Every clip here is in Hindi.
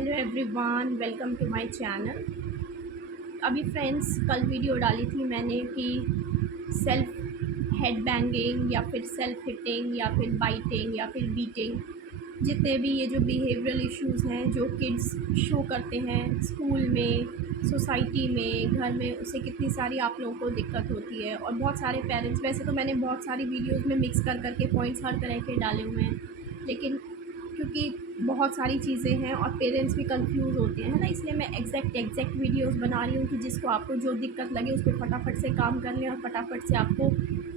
Hello everyone, welcome to my channel. अभी फ्रेंड्स कल वीडियो डाली थी मैंने कि सेल्फ हेड बैंगिंग या फिर सेल्फ हिटिंग या फिर बाइटिंग या फिर बीटिंग, जितने भी ये जो बिहेवियरल इश्यूज़ हैं जो किड्स शो करते हैं स्कूल में, सोसाइटी में, घर में, उससे कितनी सारी आप लोगों को दिक्कत होती है। और बहुत सारे पेरेंट्स, वैसे तो मैंने बहुत सारी वीडियोज़ में मिक्स कर करके पॉइंट्स हर तरह के डाले हुए हैं, लेकिन क्योंकि बहुत सारी चीज़ें हैं और पेरेंट्स भी कंफ्यूज होते हैं, है ना, इसलिए मैं एग्जैक्ट वीडियोस बना रही हूँ कि जिसको आपको जो दिक्कत लगे उस पर फटाफट से काम कर लें और फटाफट से आपको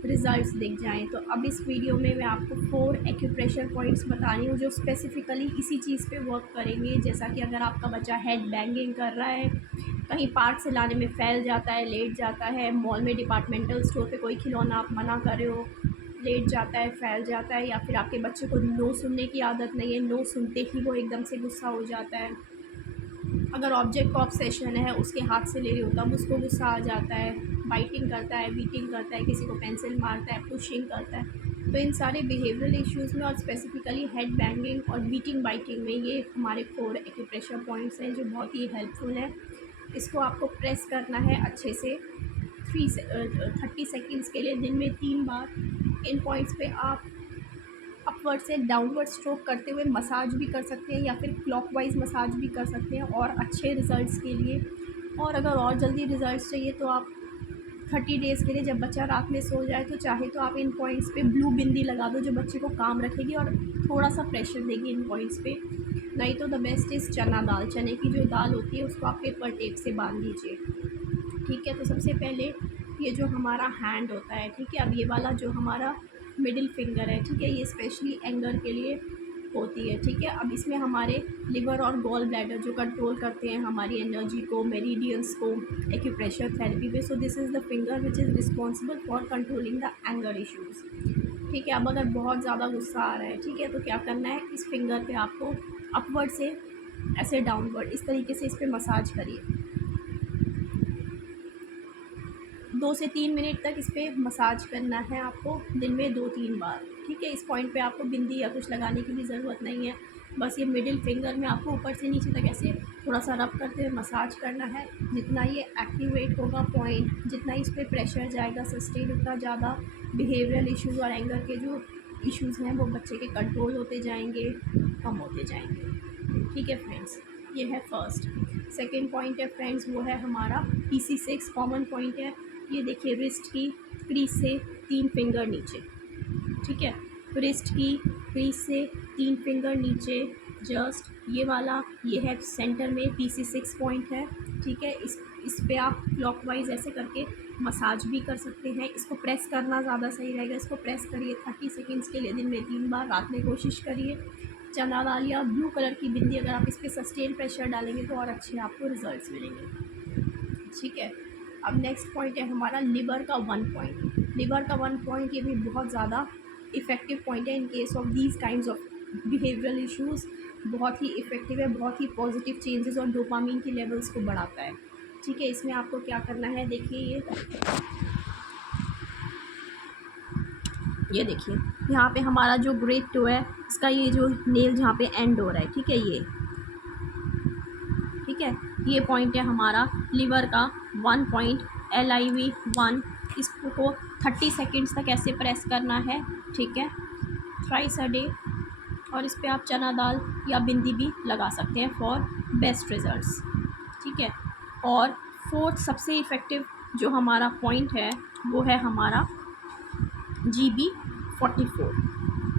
रिजल्ट्स दिख जाएं। तो अब इस वीडियो में मैं आपको 4 एक्यूप्रेशर पॉइंट्स बता रही हूँ जो स्पेसिफिकली इसी चीज़ पे वर्क करेंगे। जैसा कि अगर आपका बच्चा हेड बैंगिंग कर रहा है, कहीं पार्क से लाने में फैल जाता है, लेट जाता है, मॉल में डिपार्टमेंटल स्टोर पे कोई खिलौना आप मना कर रहे हो, लेट जाता है, फैल जाता है, या फिर आपके बच्चे को नो सुनने की आदत नहीं है, नो सुनते ही वो एकदम से गुस्सा हो जाता है, अगर ऑब्जेक्ट का ऑब्सेशन है, उसके हाथ से ले रही हो तब उसको गुस्सा आ जाता है, बाइटिंग करता है, बीटिंग करता है, किसी को पेंसिल मारता है, पुशिंग करता है। तो इन सारे बिहेवियरल इश्यूज़ में और स्पेसिफिकली हेड बैंगिंग और बीटिंग बाइटिंग में ये हमारे 4 एक्यूप्रेशर पॉइंट्स हैं जो बहुत ही हेल्पफुल है। इसको आपको प्रेस करना है अच्छे से 30 सेकेंड्स के लिए दिन में 3 बार। इन पॉइंट्स पे आप अपवर्ड से डाउनवर्ड स्ट्रोक करते हुए मसाज भी कर सकते हैं या फिर क्लॉकवाइज मसाज भी कर सकते हैं और अच्छे रिज़ल्ट्स के लिए। और अगर और जल्दी रिज़ल्ट्स चाहिए तो आप 30 डेज़ के लिए, जब बच्चा रात में सो जाए तो चाहे तो आप इन पॉइंट्स पे ब्लू बिंदी लगा दो जो बच्चे को काम रखेगी और थोड़ा सा प्रेशर देगी इन पॉइंट्स पे। नहीं तो द बेस्ट इज़ चना दाल, चने की जो दाल होती है उसको आप पेपर टेप से बांध दीजिए। ठीक है, तो सबसे पहले ये जो हमारा हैंड होता है, ठीक है, अब ये वाला जो हमारा मिडिल फिंगर है, ठीक है, ये स्पेशली एंगर के लिए होती है। ठीक है, अब इसमें हमारे लिवर और गॉल ब्लैडर जो कंट्रोल करते हैं हमारी एनर्जी को, मेरिडियंस को एक्यूप्रेशर थेरेपी पे। So this is the finger which is responsible for controlling the anger issues. ठीक है, अब अगर बहुत ज़्यादा गुस्सा आ रहा है, ठीक है, तो क्या करना है, इस फिंगर पे आपको अपवर्ड से ऐसे डाउनवर्ड इस तरीके से इस पर मसाज करिए। 2 से 3 मिनट तक इस पर मसाज करना है आपको दिन में 2-3 बार। ठीक है, इस पॉइंट पे आपको बिंदी या कुछ लगाने की भी ज़रूरत नहीं है, बस ये मिडिल फिंगर में आपको ऊपर से नीचे तक ऐसे थोड़ा सा रब करते हुए मसाज करना है। जितना ये एक्टिवेट होगा पॉइंट, जितना इस पर प्रेशर जाएगा सस्टेन, उतना ज़्यादा बिहेवियरल इश्यूज़ और एंगर के जो इश्यूज़ हैं वो बच्चे के कंट्रोल होते जाएंगे, कम होते जाएंगे। ठीक है फ्रेंड्स, ये है फर्स्ट। सेकेंड पॉइंट है फ्रेंड्स, वो है हमारा PC6 कॉमन पॉइंट है। ये देखिए, रिस्ट की क्रीज से 3 फिंगर नीचे। ठीक है, रिस्ट की क्रीज से 3 फिंगर नीचे, जस्ट ये वाला, ये है सेंटर में PC6 पॉइंट है। ठीक है, इस पे आप क्लॉकवाइज ऐसे करके मसाज भी कर सकते हैं। इसको प्रेस करना ज़्यादा सही रहेगा। इसको प्रेस करिए 30 सेकेंड्स के लिए दिन में 3 बार, रात में कोशिश करिए। चना दाल या ब्लू कलर की बिंदी अगर आप इस पर सस्टेन प्रेशर डालेंगे तो और अच्छे आपको रिजल्ट्स मिलेंगे। ठीक है, अब नेक्स्ट पॉइंट है हमारा लिवर का 1 पॉइंट। लिवर का 1 पॉइंट ये भी बहुत ज़्यादा इफ़ेक्टिव पॉइंट है in case of these kinds of behavioural issues. बहुत ही इफ़ेक्टिव है, बहुत ही पॉजिटिव चेंजेस और डोपामीन की लेवल्स को बढ़ाता है। ठीक है, इसमें आपको क्या करना है, देखिए ये देखिए, यहाँ पे हमारा जो ग्रेट टो है, इसका ये जो नेल जहाँ पे एंड हो रहा है, ठीक है, ठीक है, ये पॉइंट है हमारा लिवर का 1 पॉइंट, LIV1। इसको 30 सेकेंड्स तक ऐसे प्रेस करना है। ठीक है, थ्राइस अ डे। और इस पर आप चना दाल या बिंदी भी लगा सकते हैं फॉर बेस्ट रिजल्ट्स। ठीक है, और फोर्थ सबसे इफ़ेक्टिव जो हमारा पॉइंट है वो है हमारा GB44।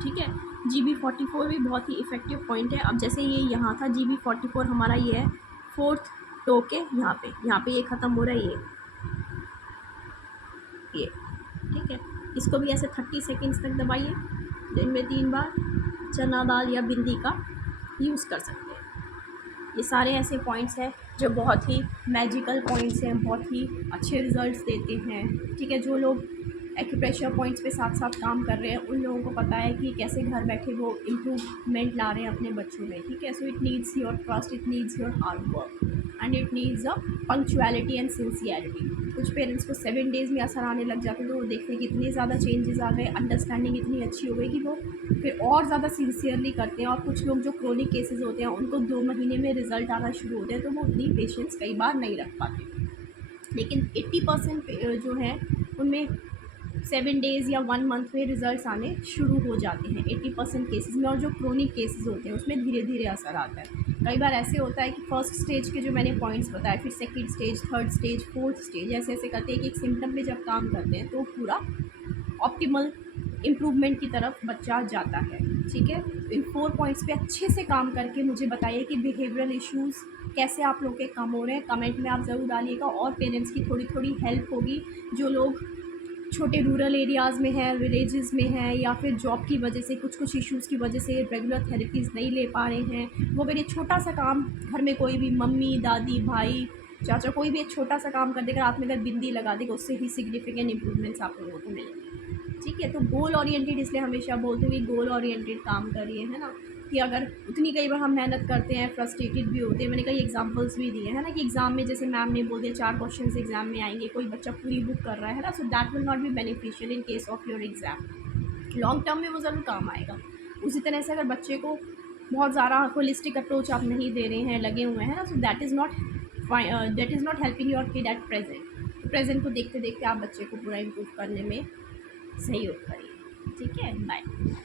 ठीक है, GB44 भी बहुत ही इफ़ेक्टिव पॉइंट है। अब जैसे ये यहाँ था, GB44 हमारा ये है 4th टो के यहाँ पे ये ख़त्म हो रहा है, ये। ठीक है, इसको भी ऐसे 30 सेकेंड्स तक दबाइए, दिन में 3 बार। चना दाल या बिंदी का यूज़ कर सकते हैं। ये सारे ऐसे पॉइंट्स हैं जो बहुत ही मैजिकल पॉइंट्स हैं, बहुत ही अच्छे रिजल्ट्स देते हैं। ठीक है, जो लोग एक्यूप्रेशर पॉइंट्स पे साथ साथ काम कर रहे हैं, उन लोगों को पता है कि कैसे घर बैठे वो इम्प्रूवमेंट ला रहे हैं अपने बच्चों में, ठीक है। So it needs your trust, it needs your hard work and it needs a punctuality and sincerity. कुछ पेरेंट्स को 7 डेज़ में असर आने लग जाते हैं, तो वो देखते हैं कि इतने ज़्यादा चेंजेस आ गए, अंडरस्टैंडिंग इतनी अच्छी हो गई कि वो फिर और ज़्यादा सिंसियरली करते हैं। और कुछ लोग जो क्रोनिक केसेस होते हैं उनको 2 महीने में रिज़ल्ट आना शुरू होते हैं, तो वो उतनी पेशेंस कई बार नहीं रख पाते। लेकिन 80% जो है उनमें 7 डेज़ या 1 मंथ में रिज़ल्ट्स आने शुरू हो जाते हैं 80% केसेस में। और जो क्रोनिक केसेस होते हैं उसमें धीरे धीरे असर आता है। कई बार ऐसे होता है कि फर्स्ट स्टेज के जो मैंने पॉइंट्स बताए, फिर second stage, third stage, fourth stage, ऐसे ऐसे करते हैं कि एक सिम्टम पे जब काम करते हैं तो पूरा ऑप्टिमल इम्प्रूवमेंट की तरफ बच्चा जाता है, ठीक है। इन 4 पॉइंट्स पे अच्छे से काम करके मुझे बताइए कि बिहेवियरल इश्यूज़ कैसे आप लोग के कम हो रहे हैं, कमेंट में आप ज़रूर डालिएगा। और पेरेंट्स की थोड़ी थोड़ी हेल्प होगी, जो लोग छोटे रूरल एरियाज़ में है, विलेजेस में है, या फिर जॉब की वजह से कुछ इश्यूज़ की वजह से रेगुलर थेरेपीज़ नहीं ले पा रहे हैं, वो अगर ये छोटा सा काम घर में कोई भी मम्मी, दादी, भाई, चाचा कोई भी एक छोटा सा काम कर देगा, रात में अगर बिंदी लगा देगा, उससे ही सिग्निफिकेंट इंप्रूवमेंट्स आप लोगों को मिलेंगे, ठीक है। तो गोल ओरिएंटेड इसलिए हमेशा बोलते हैं कि गोल ओरिएंटेड काम करिए, है ना। कि अगर उतनी कई बार हम मेहनत करते हैं, फ्रस्ट्रेटेड भी होते हैं, मैंने कई एग्जांपल्स भी दिए हैं ना, कि एग्ज़ाम में जैसे मैम ने बोल दिया 4 क्वेश्चंस एग्जाम में आएंगे, कोई बच्चा पूरी बुक कर रहा है ना, so that will not be beneficial in case of your exam. Long term में वो ज़रूर काम आएगा। उसी तरह से अगर बच्चे को बहुत ज़्यादा होलिस्टिक अप्रोच आप नहीं दे रहे हैं, लगे हुए हैं ना, so that is not helping your kid at present को देखते देखते आप बच्चे को पूरा इम्प्रूव करने में सहयोग करिए, ठीक है। बाय।